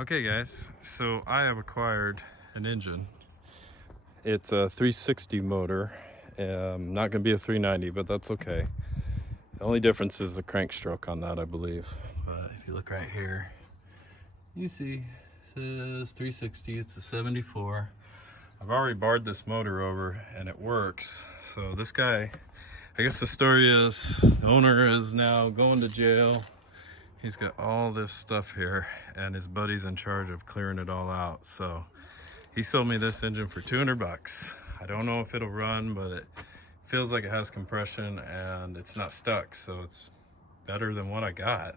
Okay guys, so I have acquired an engine. It's a 360 motor. Not gonna be a 390, but that's okay. The only difference is the crank stroke on that, I believe. But if you look right here, you see it says 360, it's a 74. I've already barred this motor over and it works. So this guy, I guess the story is the owner is now going to jail. He's got all this stuff here and his buddy's in charge of clearing it all out. So he sold me this engine for 200 bucks. I don't know if it'll run, but it feels like it has compression and it's not stuck. So it's better than what I got.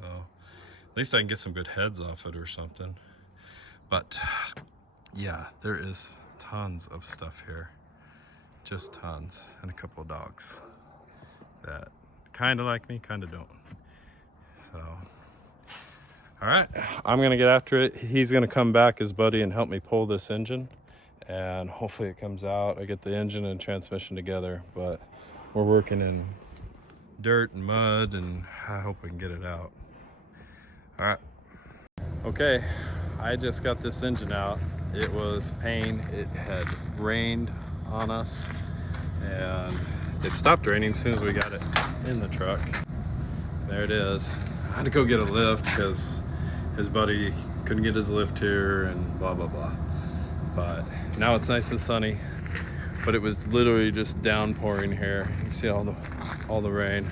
So at least I can get some good heads off it or something. But yeah, there is tons of stuff here. Just tons, and a couple of dogs that kind of like me, kind of don't. So, all right, I'm gonna get after it. He's gonna come back, his buddy, and help me pull this engine, and hopefully it comes out. I get the engine and transmission together, but we're working in dirt and mud, and I hope we can get it out. All right. Okay, I just got this engine out. It was pain. It had rained on us, and it stopped raining as soon as we got it in the truck. There it is. I had to go get a lift because his buddy couldn't get his lift here and blah, blah, blah. But now it's nice and sunny, but it was literally just downpouring here. You can see all the rain.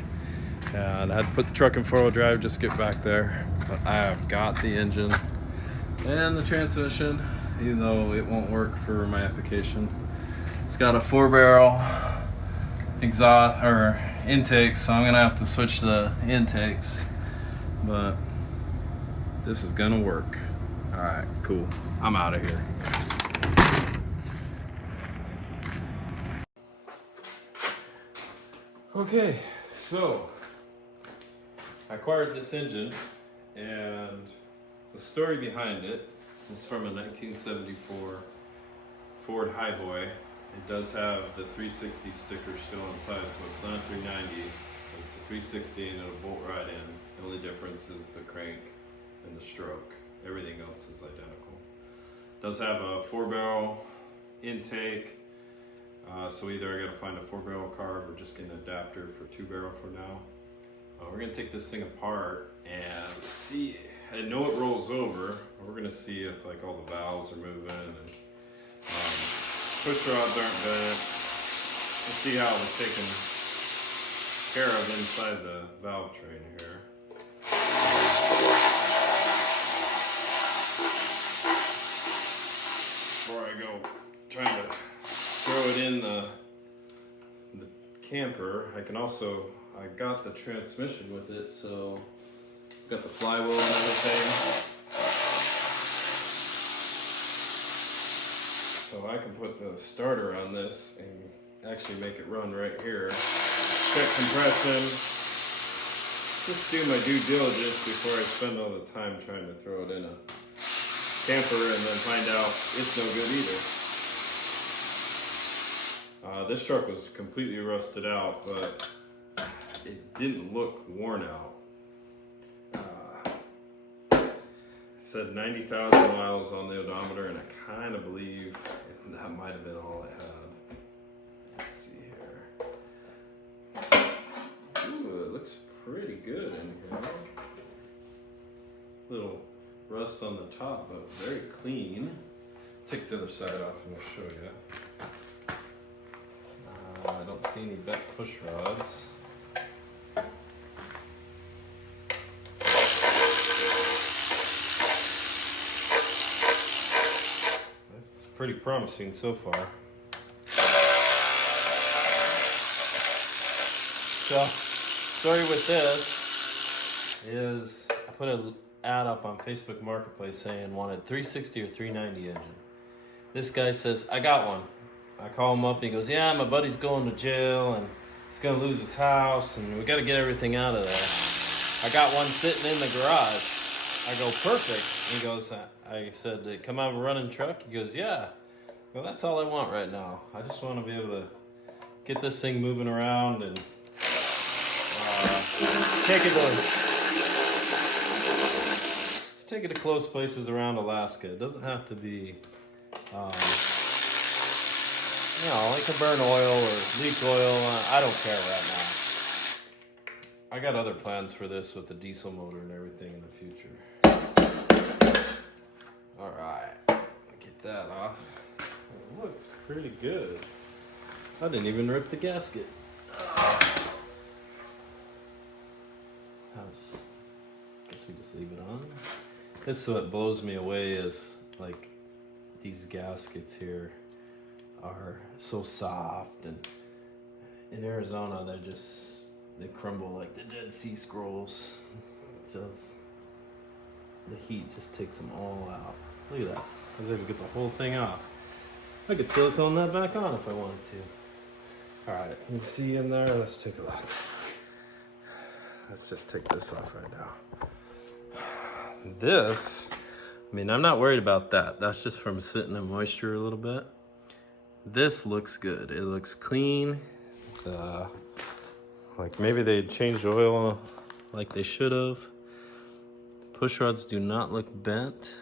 And I had to put the truck in 4-wheel drive, just get back there. But I have got the engine and the transmission, even though it won't work for my application. It's got a 4-barrel exhaust or intake, so I'm gonna have to switch the intakes, but this is gonna work. All right, cool. I'm out of here. Okay, so I acquired this engine, and the story behind it is from a 1974 Ford Highboy. It does have the 360 sticker still inside, so it's not a 390, but it's a 360 and it'll bolt right in. The only difference is the crank and the stroke. Everything else is identical. It does have a 4-barrel intake, so either I gotta find a 4-barrel carb or just get an adapter for 2-barrel for now. We're gonna take this thing apart and see. I know it rolls over. We're gonna see if like all the valves are moving and push rods aren't bent. Let's see how it was taken care of inside the valve train here. Before I go trying to throw it in the camper, I got the transmission with it, so got the flywheel and everything. So I can put the starter on this and actually make it run right here. Check compression. Just do my due diligence before I spend all the time trying to throw it in a camper and then find out it's no good either. This truck was completely rusted out, but it didn't look worn out. It said 90,000 miles on the odometer, and I kind of believe that might have been all it had. Let's see here. Ooh, it looks pretty good in here. Little rust on the top, but very clean. Take the other side off and I'll show you. I don't see any bent push rods. Pretty promising so far. So, story with this is I put an ad up on Facebook Marketplace saying wanted 360 or 390 engine. This guy says, I got one. I call him up and he goes, yeah, my buddy's going to jail and he's gonna lose his house and we gotta get everything out of there. I got one sitting in the garage. I go, perfect. He goes, I said, come out of a running truck? He goes, yeah. Well, that's all I want right now. I just want to be able to get this thing moving around and take it just take it to close places around Alaska. It doesn't have to be, you know, like a burn oil or leak oil. I don't care right now. I got other plans for this with the diesel motor and everything in the future. All right, get that off. It looks pretty good. I didn't even rip the gasket. Guess we just leave it on. This is what blows me away is like these gaskets here are so soft, and in Arizona they crumble like the Dead Sea Scrolls. Just the heat just takes them all out. Look at that. I was able to get the whole thing off. I could silicone that back on if I wanted to. All right, you see in there? Let's take a look. Let's just take this off right now. This, I mean, I'm not worried about that. That's just from sitting in moisture a little bit. This looks good. It looks clean. Like maybe they changed oil like they should have. Push rods do not look bent.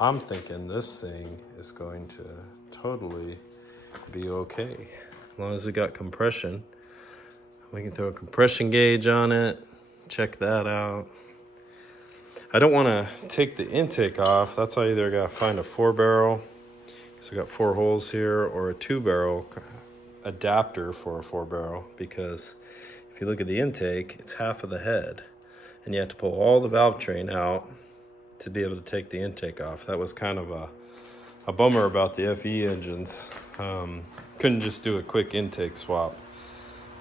I'm thinking this thing is going to totally be okay. As long as we got compression. We can throw a compression gauge on it, check that out. I don't want to take the intake off. That's why I either got to find a 4-barrel, so we got 4 holes here, or a 2-barrel adapter for a 4-barrel, because if you look at the intake, it's half of the head, and you have to pull all the valve train out to be able to take the intake off. That was kind of a bummer about the FE engines. Couldn't just do a quick intake swap.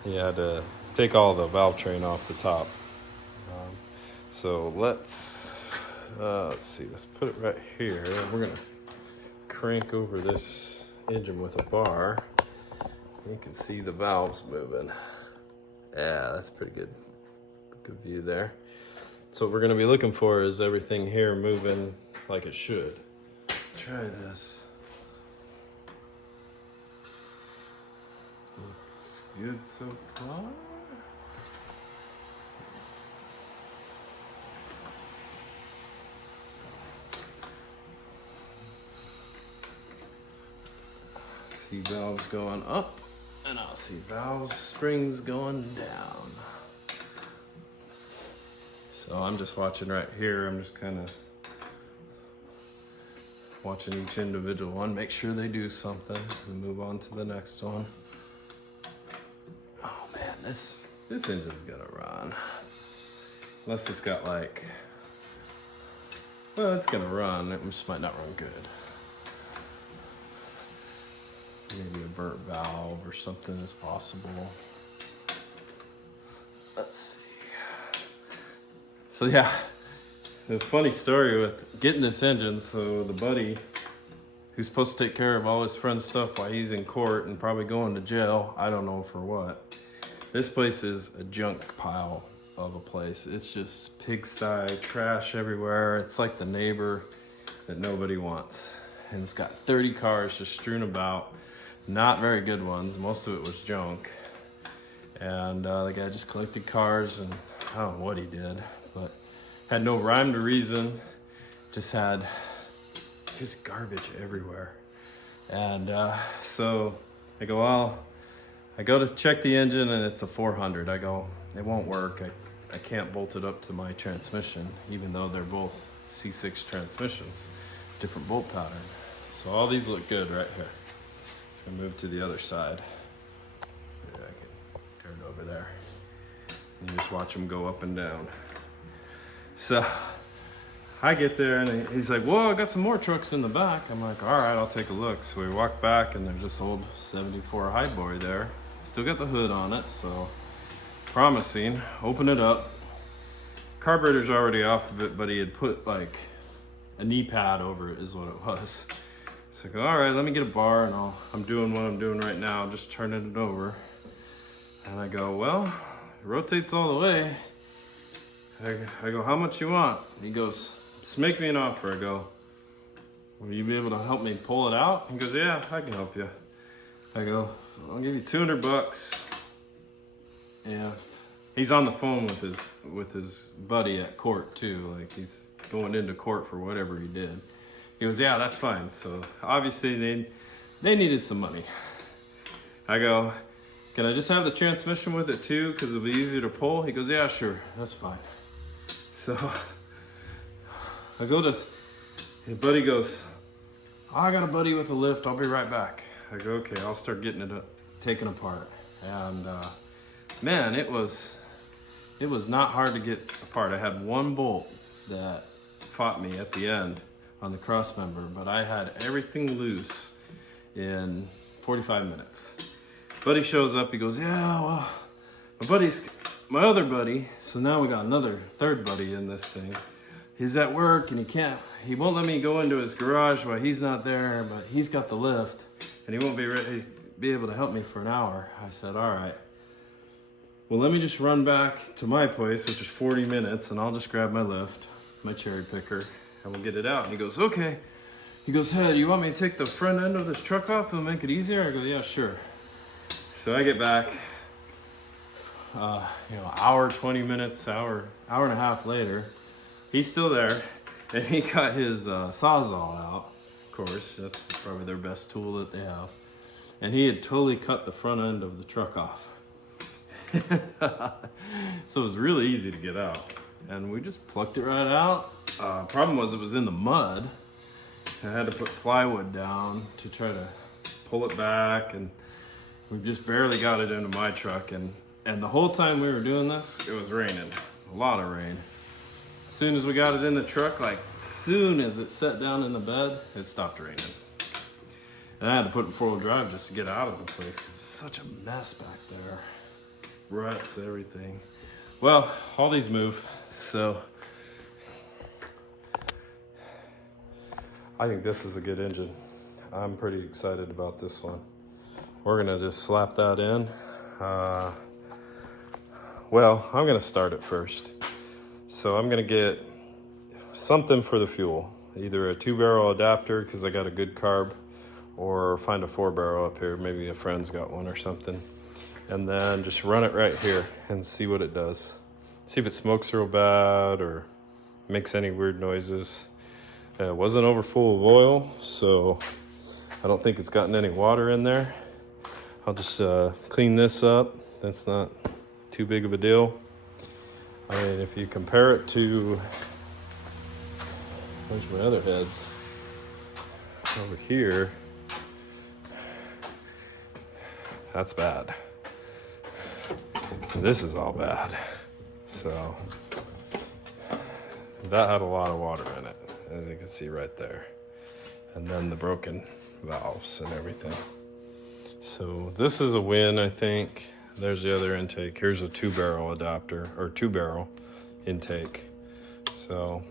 You had to take all the valve train off the top. So let's see, let's put it right here. We're gonna crank over this engine with a bar. You can see the valves moving. Yeah, that's pretty good. Good view there. So what we're gonna be looking for is everything here moving like it should. Try this. Looks good so far. See valves going up, and I'll see valve springs going down. So I'm just watching right here. I'm just kind of watching each individual one, make sure they do something, and move on to the next one. Oh man, this engine's gonna run. Unless it's got like, well, it's gonna run. It just might not run good. Maybe a burnt valve or something is possible. Let's see. So yeah, the funny story with getting this engine, so the buddy who's supposed to take care of all his friend's stuff while he's in court and probably going to jail, I don't know for what. This place is a junk pile of a place. It's just pigsty, trash everywhere. It's like the neighbor that nobody wants. And it's got 30 cars just strewn about. Not very good ones. Most of it was junk. And the guy just collected cars, and I don't know what he did, but had no rhyme or reason. Just had garbage everywhere. And so I go, well, I go to check the engine and it's a 400. I go, it won't work. I can't bolt it up to my transmission, even though they're both C6 transmissions, different bolt pattern. So all these look good right here. So I move to the other side. Maybe I can turn it over there. And you just watch them go up and down. So I get there and he's like, whoa, I got some more trucks in the back. I'm like, all right, I'll take a look. So we walk back and there's this old 74 high boy there. Still got the hood on it, so promising. Open it up. Carburetor's already off of it, but he had put like a knee pad over it is what it was. So I go, all right, let me get a bar and I'm doing what I'm doing right now, just turning it over. And I go, well, it rotates all the way. I go, how much you want? He goes, just make me an offer. I go, will you be able to help me pull it out? He goes, yeah, I can help you. I go, I'll give you $200. Yeah, he's on the phone with his buddy at court too. Like he's going into court for whatever he did. He goes, yeah, that's fine. So obviously they needed some money. I go, can I just have the transmission with it too? Because it'll be easier to pull. He goes, yeah, sure, that's fine. So I go to, his buddy goes, oh, I got a buddy with a lift. I'll be right back. I go, okay, I'll start getting it taken apart. And man, it was not hard to get apart. I had one bolt that fought me at the end on the cross member, but I had everything loose in 45 minutes. Buddy shows up, he goes, yeah, well, my other buddy, so now we got another third buddy in this thing. He's at work and he won't let me go into his garage while he's not there, but he's got the lift and he won't be able to help me for an hour. I said, all right, well, let me just run back to my place, which is 40 minutes, and I'll just grab my lift, my cherry picker, and we'll get it out. And he goes, okay. He goes, hey, you want me to take the front end of this truck off and make it easier? I go, yeah, sure. So I get back, hour, 20 minutes, hour and a half later. He's still there, and he got his Sawzall out, of course. That's probably their best tool that they have. And he had totally cut the front end of the truck off. So it was really easy to get out. And we just plucked it right out. Problem was it was in the mud. I had to put plywood down to try to pull it back, and we just barely got it into my truck. And the whole time we were doing this, it was raining, a lot of rain. As soon as we got it in the truck, like soon as it set down in the bed, it stopped raining. And I had to put it in 4-wheel drive just to get out of the place because it's such a mess back there. Ruts, everything. Well, all these move, so I think this is a good engine. I'm pretty excited about this one. We're gonna just slap that in. Well, I'm gonna start it first. So I'm gonna get something for the fuel, either a 2-barrel adapter because I got a good carb, or find a 4-barrel up here. Maybe a friend's got one or something. And then just run it right here and see what it does. See if it smokes real bad or makes any weird noises. It wasn't over full of oil, so I don't think it's gotten any water in there. I'll just clean this up. That's not too big of a deal. I mean, if you compare it to, where's my other heads? Over here, that's bad. This is all bad. So that had a lot of water in it, as you can see right there. And then the broken valves and everything. So this is a win, I think. There's the other intake. Here's a 2-barrel adapter, or 2-barrel intake. So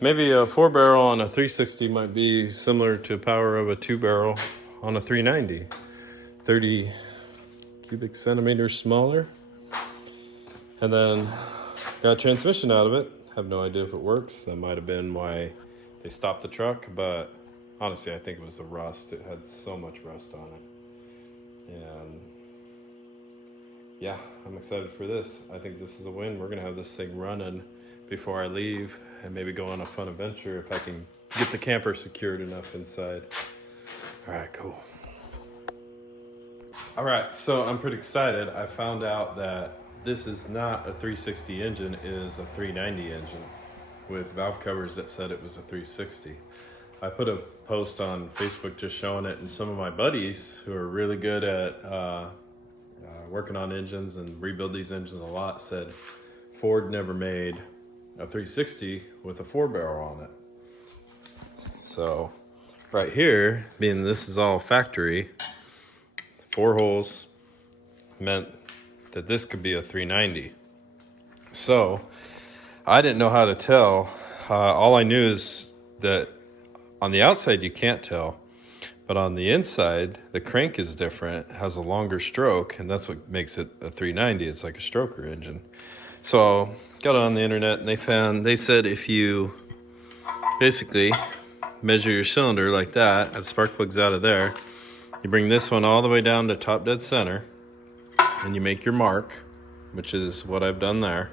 maybe a 4-barrel on a 360 might be similar to power of a 2-barrel on a 390. 30 cubic centimeters smaller. And then got a transmission out of it. Have no idea if it works. That might have been why they stopped the truck, but honestly, I think it was the rust. It had so much rust on it. And yeah, I'm excited for this. I think this is a win. We're gonna have this thing running before I leave and maybe go on a fun adventure if I can get the camper secured enough inside. All right, cool. All right, so I'm pretty excited. I found out that this is not a 360 engine, it is a 390 engine with valve covers that said it was a 360. I put a post on Facebook just showing it, and some of my buddies who are really good at working on engines and rebuild these engines a lot said Ford never made a 360 with a 4-barrel on it. So right here, being this is all factory, 4 holes meant that this could be a 390. So I didn't know how to tell. All I knew is that on the outside you can't tell, but on the inside the crank is different, has a longer stroke, and that's what makes it a 390. It's like a stroker engine. So got on the internet and they said if you basically measure your cylinder like that spark plugs out of there, you bring this one all the way down to top dead center and you make your mark which is what I've done there.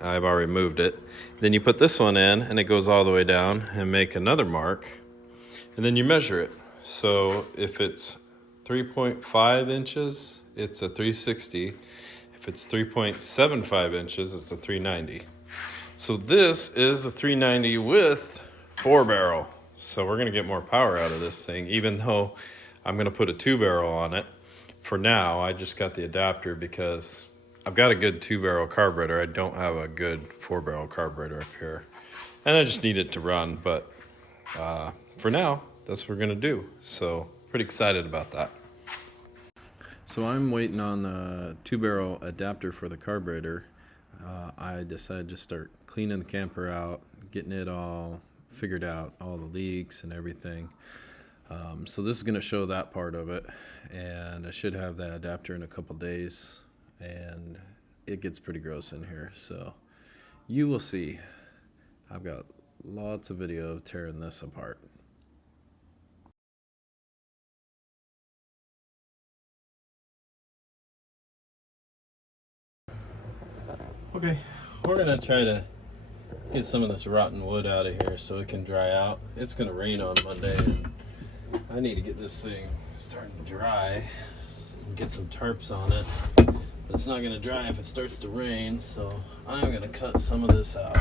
I've already moved it. Then you put this one in and it goes all the way down and make another mark. And then you measure it. So if it's 3.5 inches, it's a 360. If it's 3.75 inches, it's a 390. So this is a 390 with 4-barrel. So we're gonna get more power out of this thing, even though I'm gonna put a 2-barrel on it. For now, I just got the adapter because I've got a good 2-barrel carburetor. I don't have a good 4-barrel carburetor up here. And I just need it to run, but for now, that's what we're gonna do. So pretty excited about that. So I'm waiting on the 2-barrel adapter for the carburetor. I decided to start cleaning the camper out, getting it all figured out, all the leaks and everything. So this is gonna show that part of it, and I should have that adapter in a couple days. And it gets pretty gross in here, so you will see. I've got lots of video of tearing this apart. Okay, we're gonna try to get some of this rotten wood out of here so it can dry out. It's gonna rain on Monday, and I need to get this thing starting to dry and get some tarps on it. But it's not gonna dry if it starts to rain, so I'm gonna cut some of this out.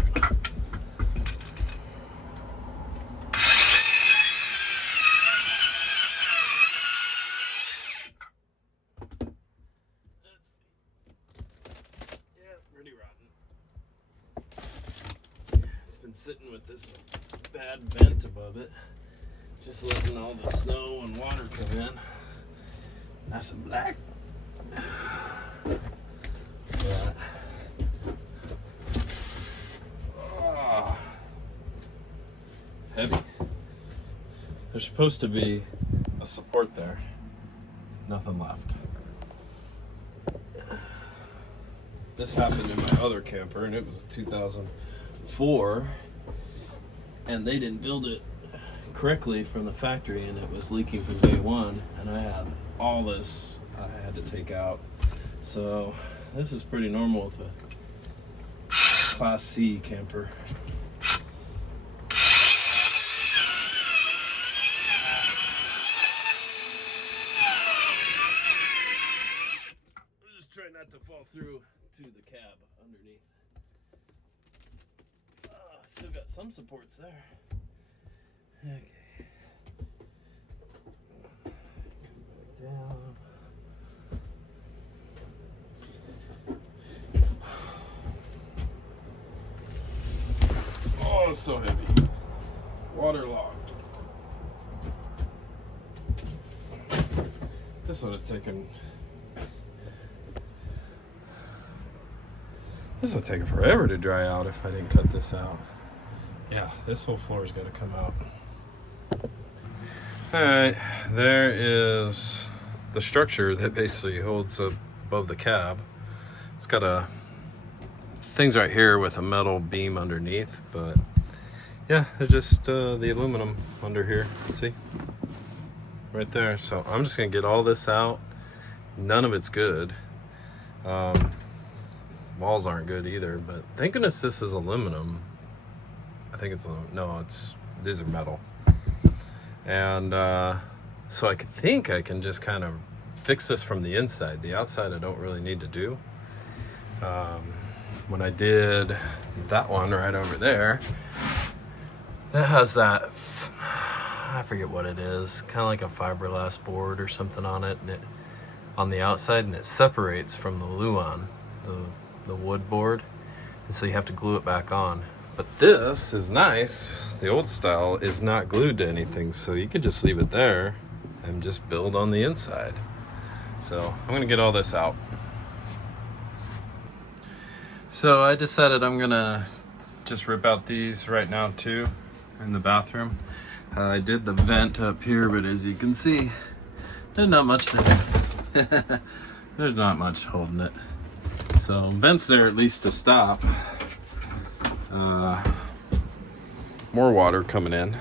Pretty rotten. It's been sitting with this bad vent above it, just letting all the snow and water come in. Nice and black. Yeah. Oh. Heavy. There's supposed to be a support there. Nothing left. This happened in my other camper, and it was a 2004, and they didn't build it correctly from the factory, and it was leaking from day one, and I had all this I had to take out. So this is pretty normal with a Class C camper. Just try not to fall through to the cab underneath. Still got some supports there. Okay. Come back down. Oh, it's so heavy. Waterlogged. This would have taken. This will take forever to dry out if I didn't cut this out. Yeah, this whole floor is going to come out. Alright, there is the structure that basically holds above the cab. It's got things right here with a metal beam underneath, but yeah, it's just the aluminum under here. See? Right there. So I'm just going to get all this out. None of it's good. Walls aren't good either, but thank goodness this is aluminum. I think it's aluminum. No, these are metal. And so I think I can just kind of fix this from the inside. The outside I don't really need to do. When I did that one right over there, that has that, I forget what it is, kind of like a fiberglass board or something on it, and it on the outside, and it separates from the luan, the wood board, and so you have to glue it back on. But this is nice. The old style is not glued to anything, so you could just leave it there and just build on the inside. So I'm gonna get all this out. So I decided I'm gonna just rip out these right now too in the bathroom. I did the vent up here, but as you can see, there's not much there. There's not much holding it. So vent's there at least to stop more water coming in,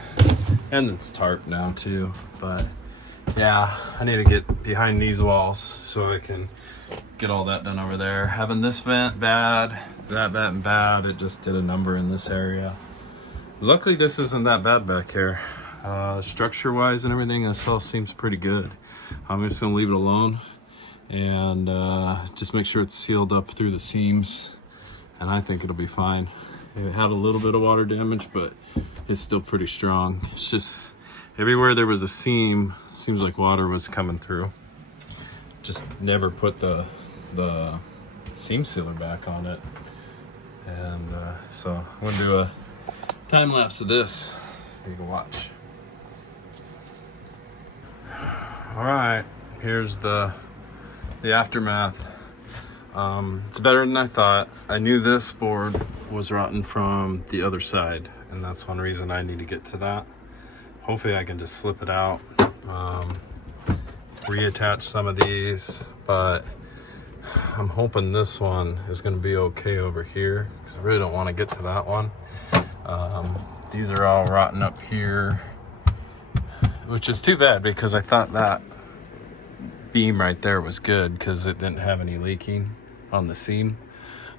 and it's tarp now too. But Yeah, I need to get behind these walls so I can get all that done over there. Having this vent bad, that vent bad, it just did a number in this area. Luckily this isn't that bad back here. Structure wise and everything, this all seems pretty good. I'm just gonna leave it alone and just make sure it's sealed up through the seams, and I think it'll be fine. It had a little bit of water damage, but it's still pretty strong. It's just everywhere there was a seam, seems like water was coming through. Just never put the seam sealer back on it. And so I'm gonna do a time lapse of this so you can watch. All right, here's the aftermath. It's better than I thought. I knew this board was rotten from the other side, and that's one reason I need to get to that. Hopefully I can just slip it out, reattach some of these, but I'm hoping this one is going to be okay over here because I really don't want to get to that one. These are all rotten up here, which is too bad because I thought that beam right there was good because it didn't have any leaking on the seam,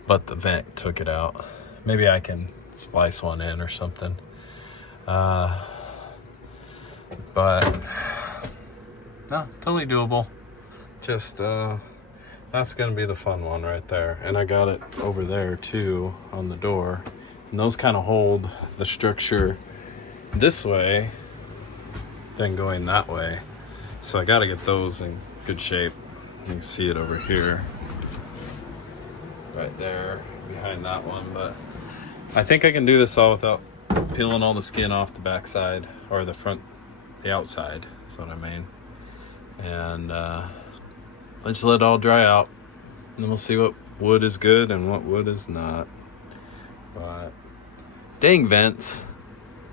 but the vent took it out. Maybe I can splice one in or something. But no, totally doable. Just that's gonna be the fun one right there. And I got it over there too on the door, and those kind of hold the structure this way than going that way, so I got to get those in good shape. You can see it over here right there behind that one, but I think I can do this all without peeling all the skin off the back side or the front, the outside is what I mean. And let's let it all dry out, and then we'll see what wood is good and what wood is not. But dang vents,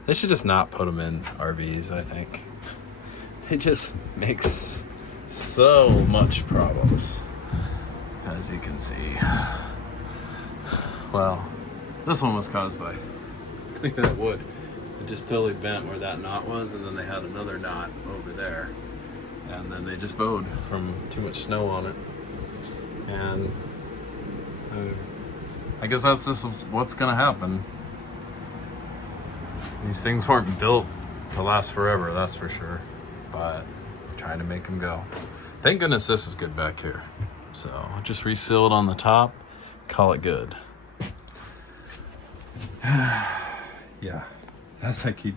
they should just not put them in RVs. I think it just makes so much problems, as you can see. Well, this one was caused by, look at that wood. It just totally bent where that knot was, and then they had another knot over there. And then they just bowed from too much snow on it. And I guess that's just what's gonna happen. These things weren't built to last forever, that's for sure. But I'm trying to make them go. Thank goodness this is good back here. So I'll just reseal it on the top, call it good. Yeah, as I keep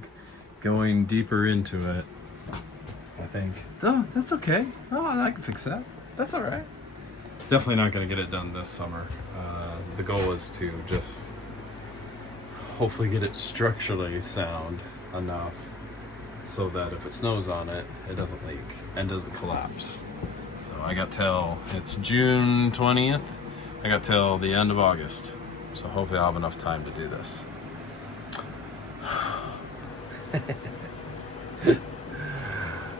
going deeper into it, I think, oh, that's okay. Oh, I can fix that. That's all right. Definitely not going to get it done this summer. The goal is to just hopefully get it structurally sound enough so that if it snows on it, it doesn't leak and doesn't collapse. So I got till, it's June 20th. I got till the end of August. So hopefully I'll have enough time to do this.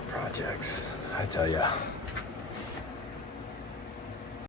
Projects, I tell ya.